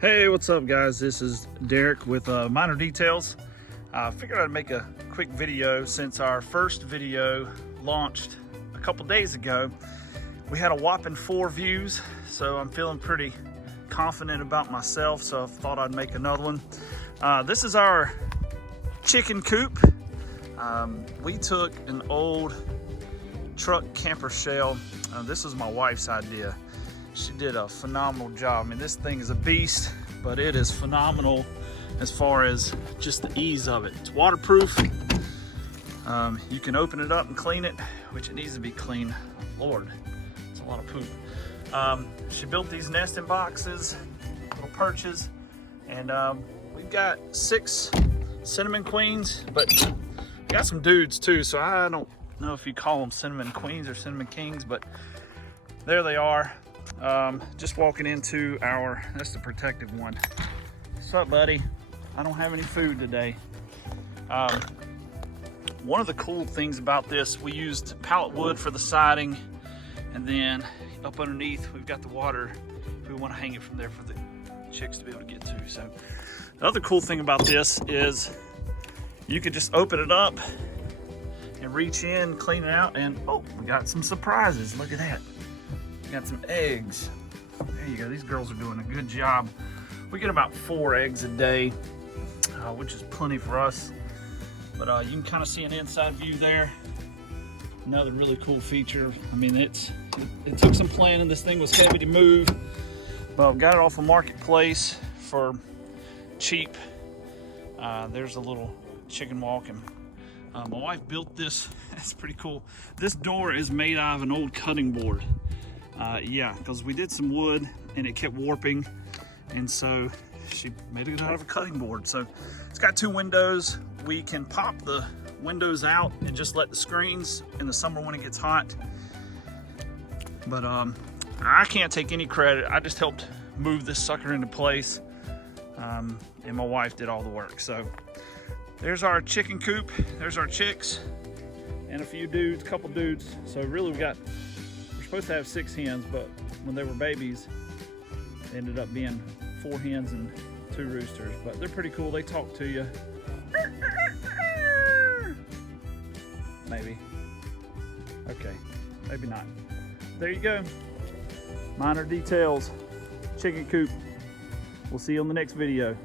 Hey, what's up guys? This is Derek with Minor Details. I figured I'd make a quick video since our first video launched a couple days ago. We had a whopping 4 views, so I'm feeling pretty confident about myself, so I thought I'd make another one. This is our chicken coop. We took an old truck camper shell. This was my wife's idea. She did a phenomenal job. I mean, this thing is a beast, but it is phenomenal as far as just the ease of it. It's waterproof. You can open it up and clean it, which it needs to be clean. Lord, it's a lot of poop. She built these nesting boxes, little perches, and we've got 6 cinnamon queens, but we got some dudes too, so I don't know if you call them cinnamon queens or cinnamon kings, but there they are. Just walking into that's the protective one. What's up, buddy? I don't have any food today. One of the cool things about this, we used pallet wood for the siding, and then up underneath we've got the water if we want to hang it from there for the chicks to be able to get to. So the other cool thing about this is you could just open it up and reach in, clean it out, and oh, we got some surprises. Look at that. Got some eggs. There you go. These girls are doing a good job. We get about 4 eggs a day, which is plenty for us. But you can kind of see an inside view there. Another really cool feature. I mean, it took some planning. This thing was heavy to move, but I've got it off a marketplace for cheap. There's a little chicken walk, and my wife built this. It's pretty cool. This door is made out of an old cutting board. Yeah, because we did some wood and it kept warping, and so she made it out of a cutting board. So it's got 2 windows. We can pop the windows out and just let the screens in the summer when it gets hot. But I can't take any credit. I just helped move this sucker into place, and my wife did all the work. So there's our chicken coop. There's our chicks and a few dudes, couple dudes. So really we're supposed to have 6 hens, but when they were babies, it ended up being 4 hens and 2 roosters. But they're pretty cool. They talk to you. Maybe. Okay, maybe not. There you go. Minor Details, chicken coop. We'll see you on the next video.